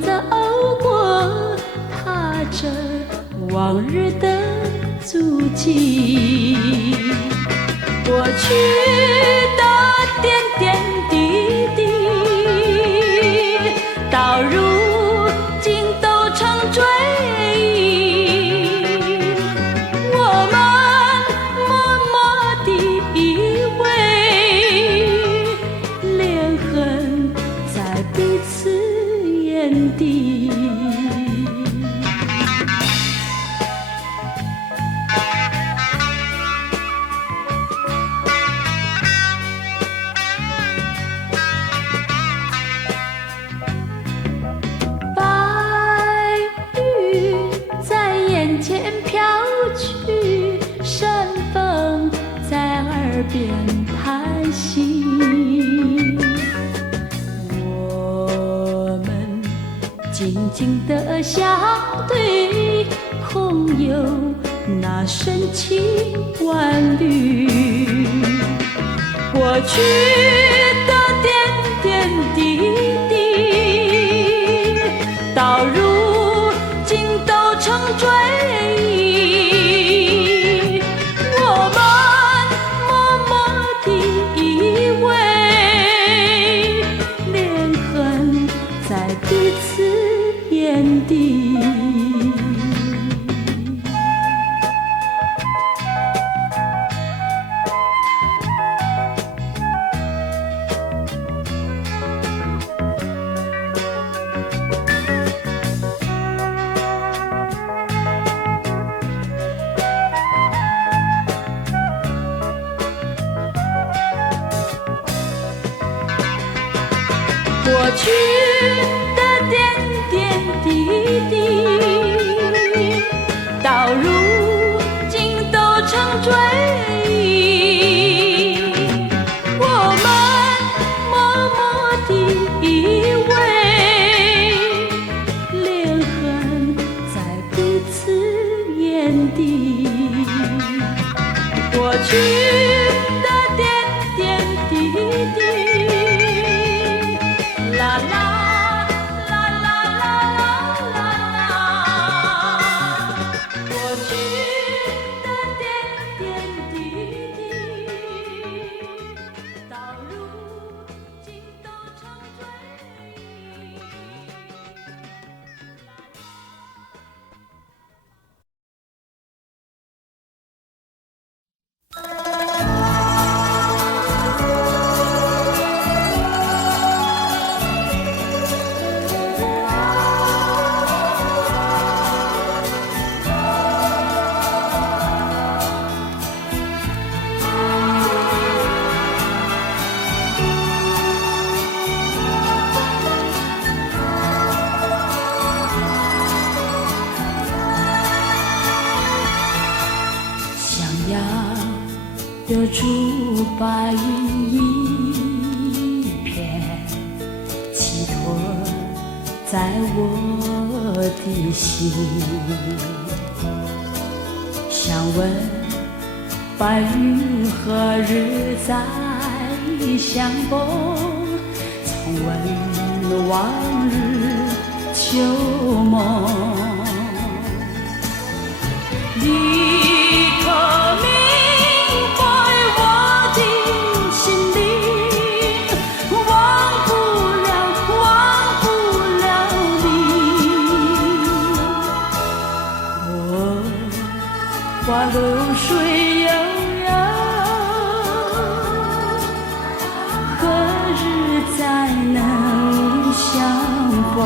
走过，踏着往日的足迹，过去的点点滴滴，到如今都成追忆。我们默默地依偎，连痕在彼此眼底。边叹息，我们静静地相对，空有那深情万缕。过去的点点滴滴，到如今都成追忆。我们彼此眼底。过去的点点滴滴，到如今都成追忆。我们默默地依偎，连痕在彼此眼底。过去的点点滴滴，啦啦。留住白云一片，寄托在我的心。想问白云何日再相逢？重温往日旧梦。你可明花流水悠悠，何日再能相逢？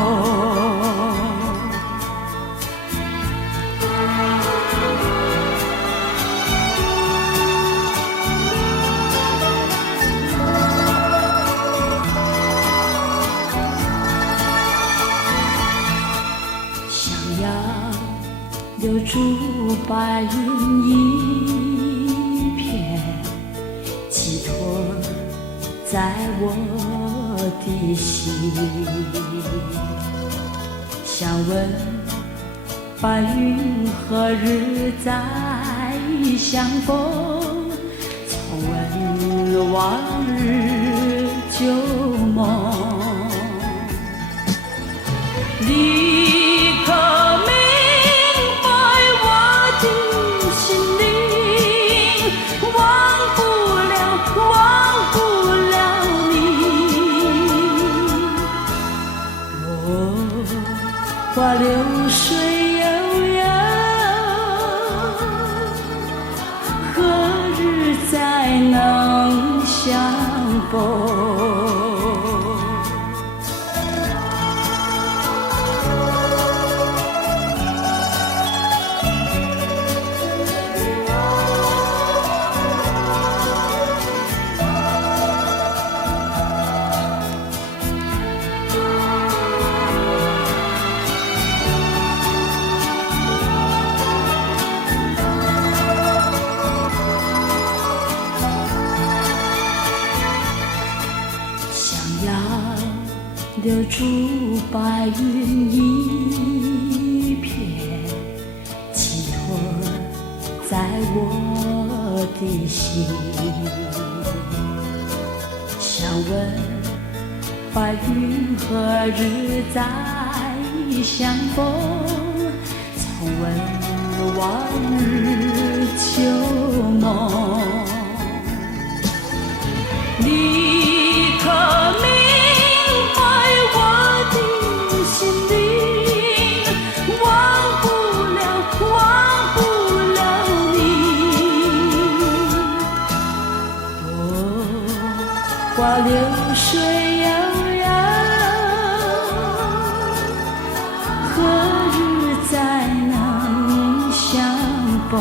想要留住白云一片，寄托在我的心。想问白云何日再相逢？重温往日旧梦。你可明白我的心灵？忘不了，忘不了你。落花流水悠悠，何日再能相逢？留住白云一片，寄托在我的心。想问白云何日再相逢？重温往日旧梦。你可明花流水悠悠，何日再能相逢？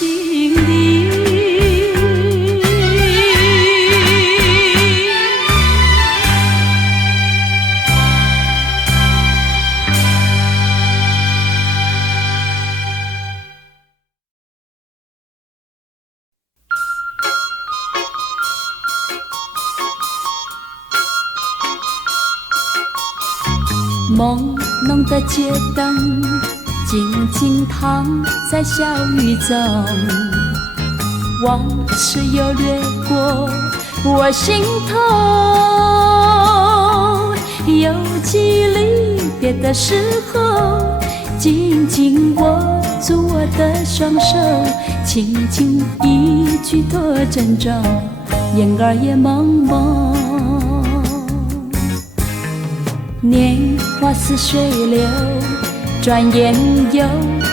心里。朦胧的街灯静静躺在小雨中，往事又掠过我心头。有几离别的时候，紧紧握住我的双手，轻轻一句多珍重，眼儿也朦胧。年华似水流，转眼又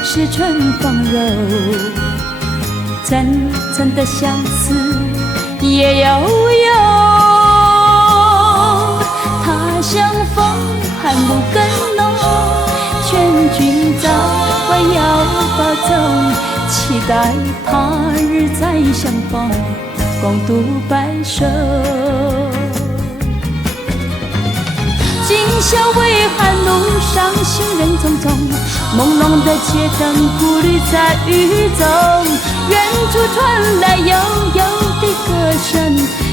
是春风柔。层层的相思也悠悠，他乡风寒露更浓，劝君早晚要保重，期待他日再相逢，共度白首。今宵微寒，路上行人匆匆，朦胧的街灯孤立在雨中，远处传来悠悠的歌声，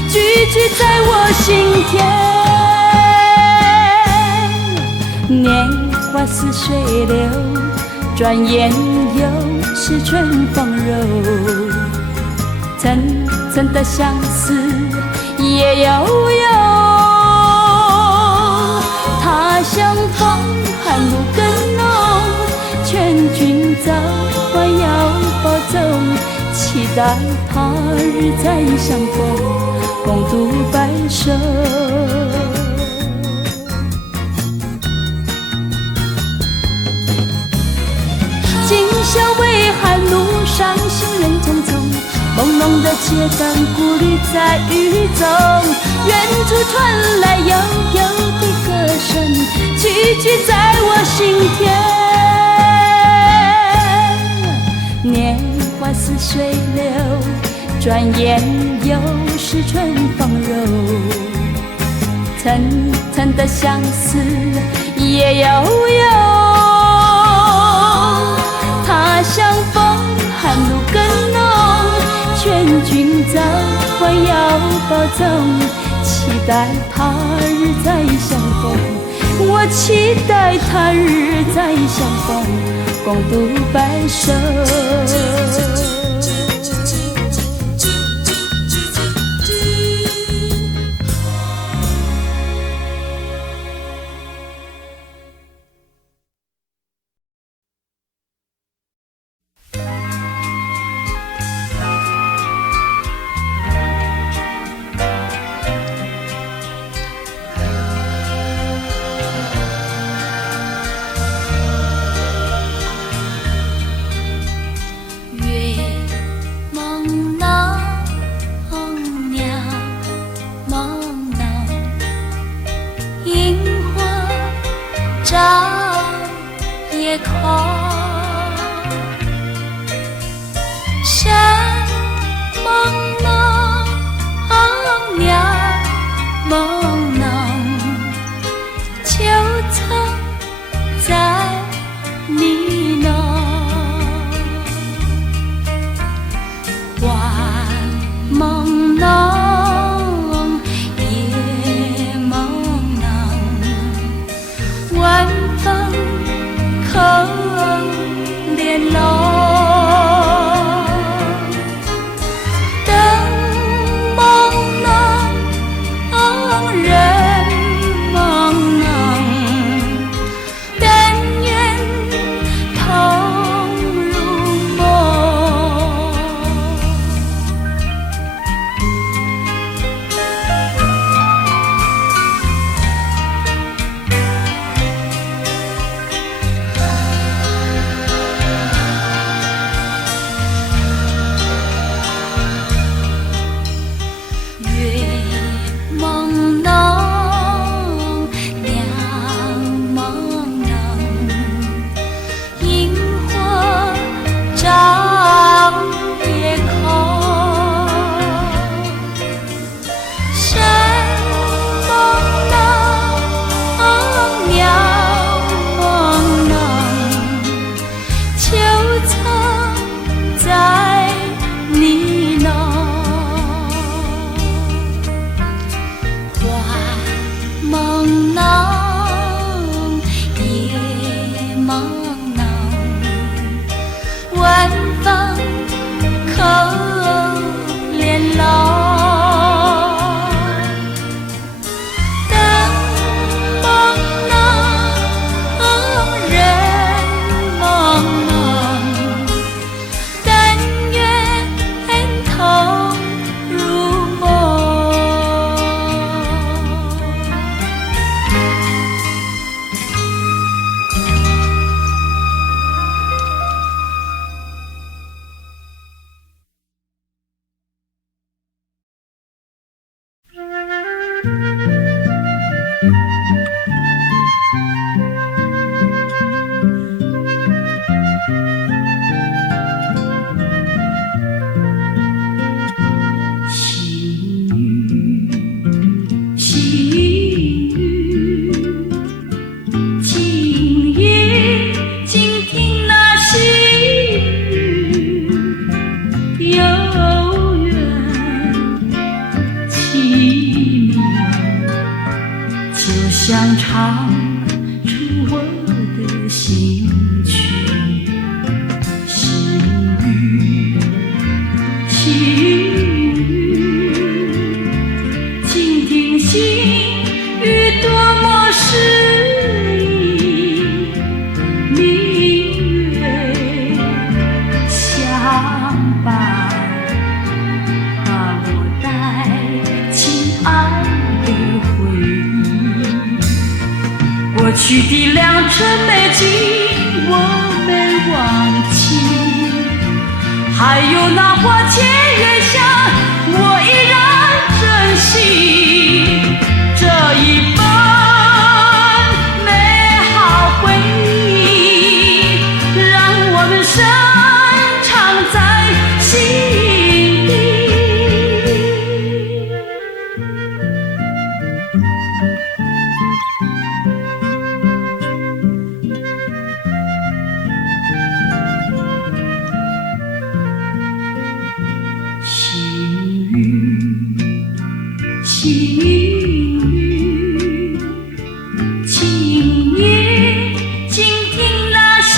句句在我心田。年华似水流，转眼又是春风柔，层层的相思也悠悠，他乡风寒露更浓，劝君早晚要保重，期待他日再相逢，共度白首。今宵微寒，路上行人匆匆，朦胧的街灯孤立在雨中，远处传来悠悠的歌声，句句在我心田。年华似水流，转眼又是春风柔，层层的相思也悠悠，他乡风寒露更浓，劝君早晚要保重，期待他日再相逢，我期待他日再相逢，共度白首。去的良辰美景我没忘记，还有那花前月下我依然珍惜，这一份美好回忆让我们深藏在心底。细雨，今夜静听那细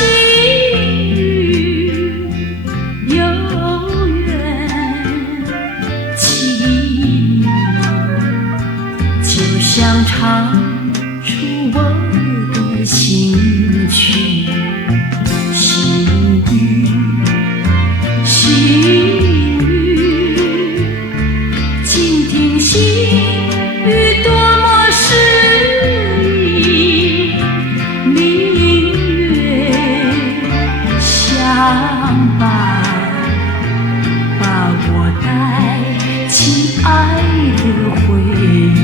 雨，悠远轻柔，就像唱出我的心曲。细雨，细雨，静听细雨多么诗意，明月相伴，把我带亲爱的回忆。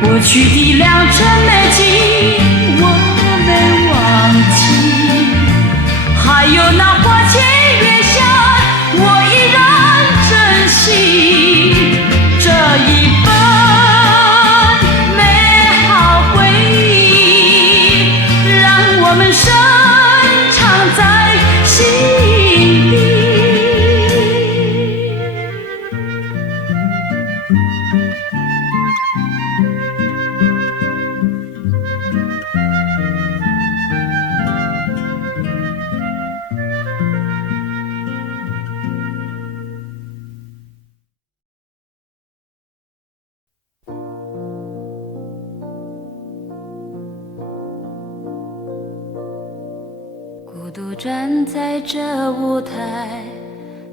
过去的良辰美景我没忘记，还有那花前月下我依然珍惜，这一份美好回忆让我们深藏在心底。孤独站在这舞台，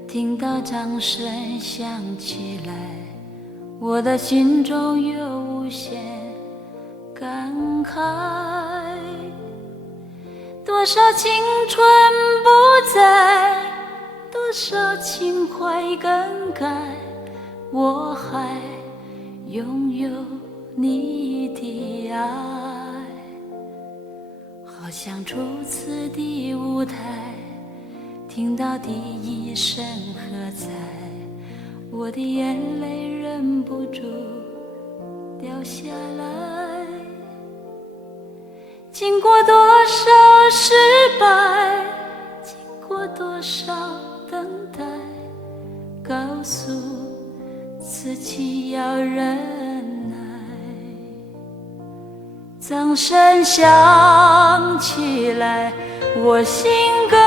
听到掌声响起来，我的心中有无限感慨。多少青春不在，多少情怀更改，我还拥有你的爱。好像初次的舞台，听到第一声喝彩，我的眼泪忍不住掉下来。经过多少失败，经过多少等待，告诉自己要忍耐。掌声响起来，我心更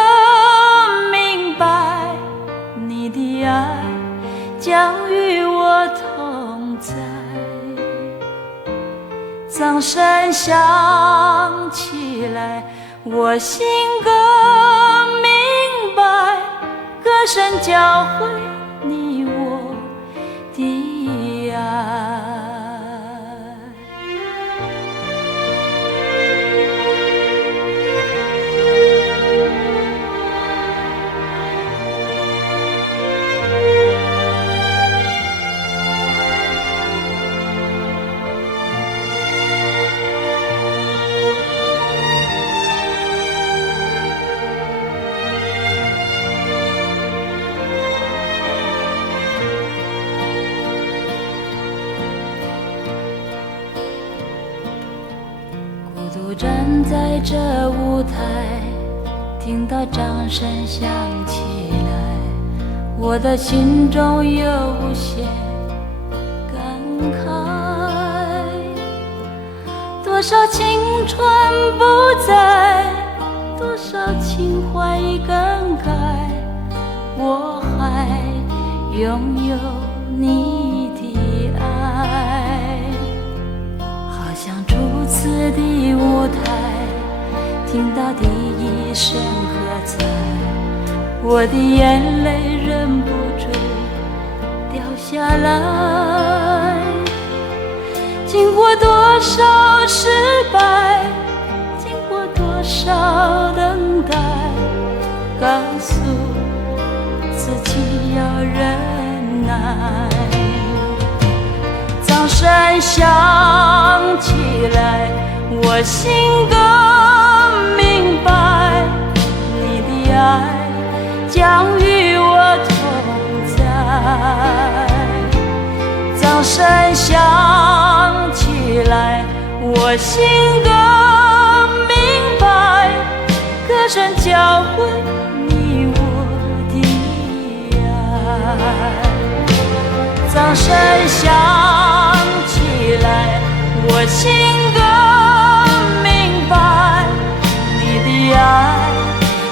明白，你的爱将与我同在。掌声响起来，我心更明白，歌声教会你我的爱。站在这舞台，听到掌声响起来，我的心中有无限感慨。多少青春不在，多少情怀已更改，我还拥有你的爱。好像初次的舞台，听到第一声喝彩，我的眼泪忍不住掉下来。经经过多少失败，经过多少等待，告诉自己要忍耐。早晨想起来，我心更明白，你的爱将与我同在。早晨想起来，我心更明白，歌声教会你我的爱。早晨想起来，我心更明白，你的爱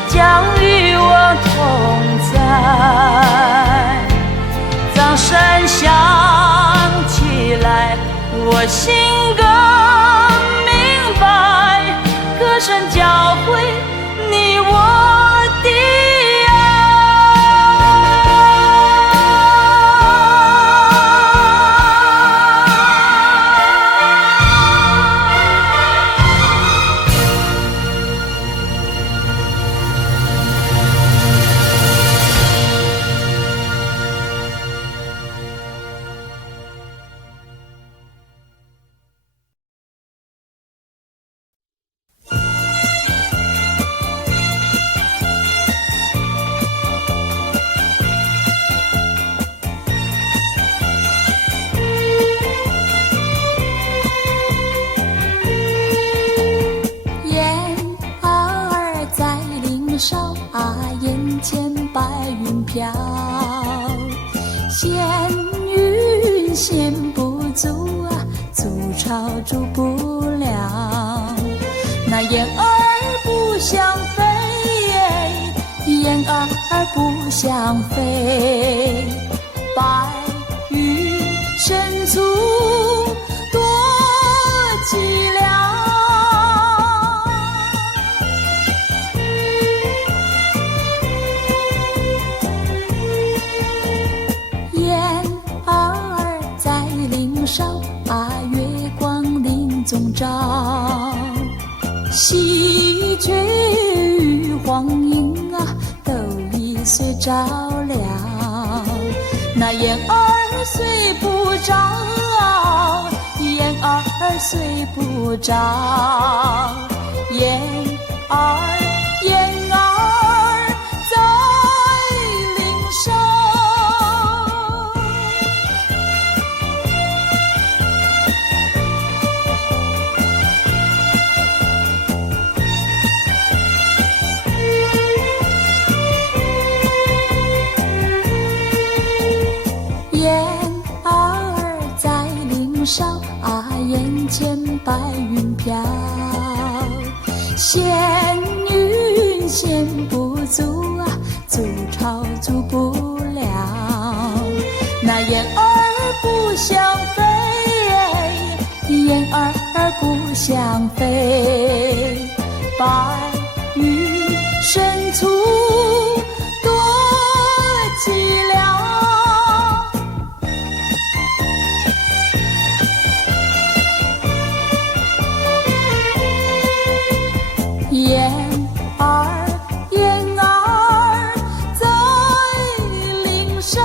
将与我同在。早晨想起来，我心更明白，歌声教会你我的飘，闲云闲不住啊，筑巢筑不了。那雁儿不想飞，雁儿不想飞，白云深处多寂寥。中照，喜鹊与黄莺啊，都已睡着了。那雁儿睡不着，雁儿睡不着，雁儿在林梢。上啊，眼前白云飘，闲云闲不住啊，筑巢筑不了。那雁儿不想飞，雁儿不想飞，白云深处多寂寥。雁儿在林梢，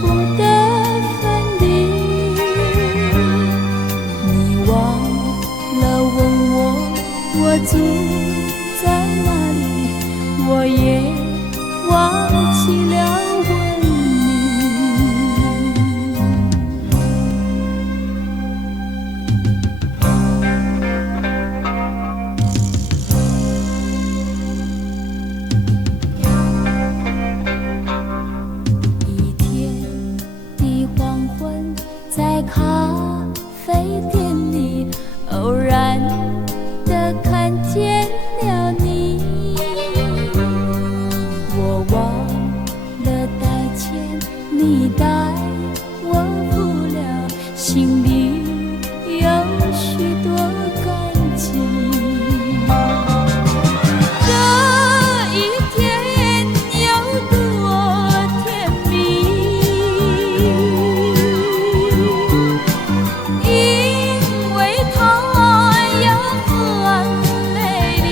不得分离。你忘了问我住在哪里，我也忘记了问你。一天的黄昏，在咖啡店里偶然地看见了你，我忘了带钱，你带我付了，心里有许多感激。这一天有多甜蜜，因为它有很美丽。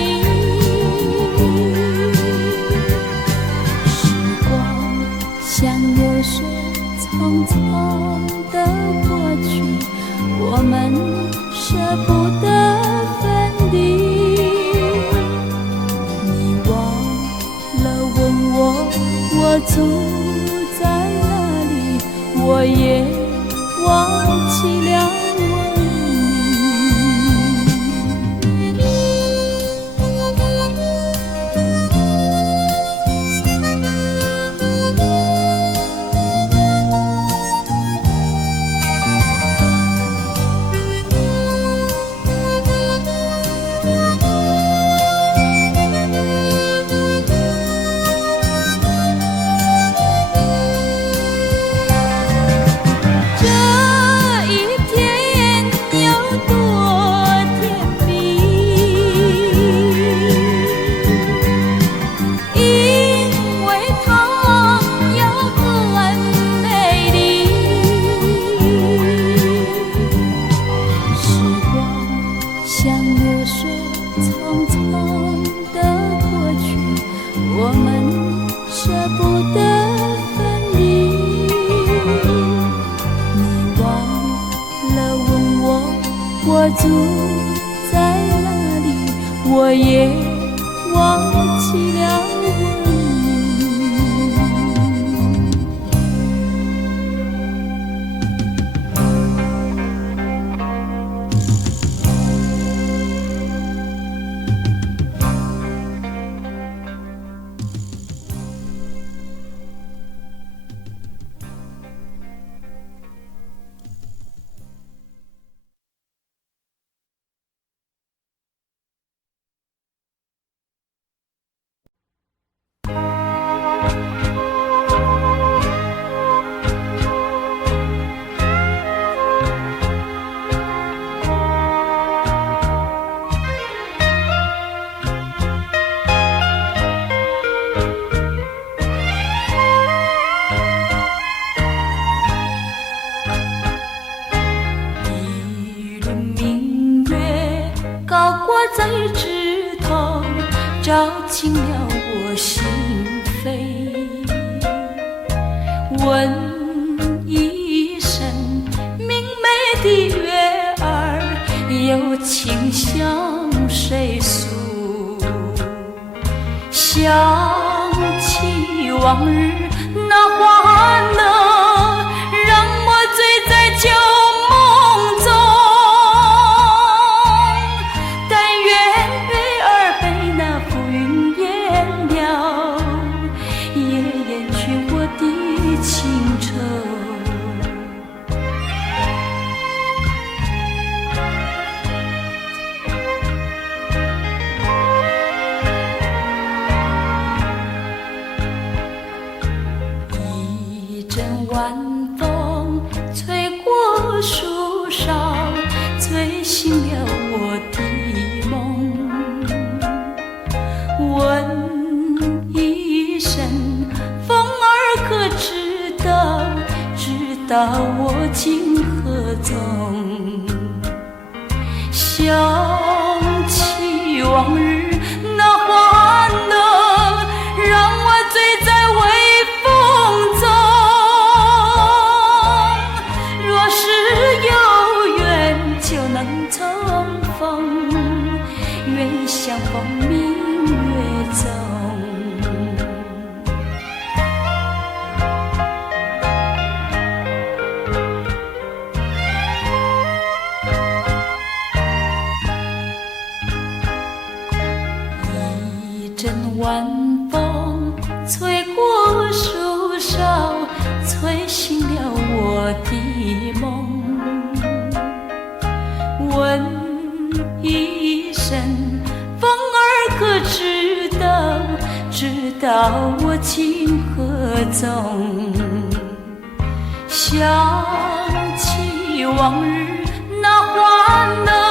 时光像流水匆匆地过去，我们舍不得分离。你忘了问我住在哪里，我也忘记了问这一天有多甜蜜，因为它有很美丽。时光像流水匆匆地过去，我们舍不得分离。你忘了问我住在哪里，我也忘记了问一轮明月高挂在枝头，照进了我心扉。问一声明媚的月儿，有情向谁诉？想起往日那欢乐，让我醉在旧梦中。但愿月儿被那浮云淹了，也掩去我的情愁。一阵晚风吹过树梢，吹醒了我的梦。问一声风儿可知道我今何踪？想起往日那欢乐，让我醉在微风中。道我情何踪。想起往日那欢乐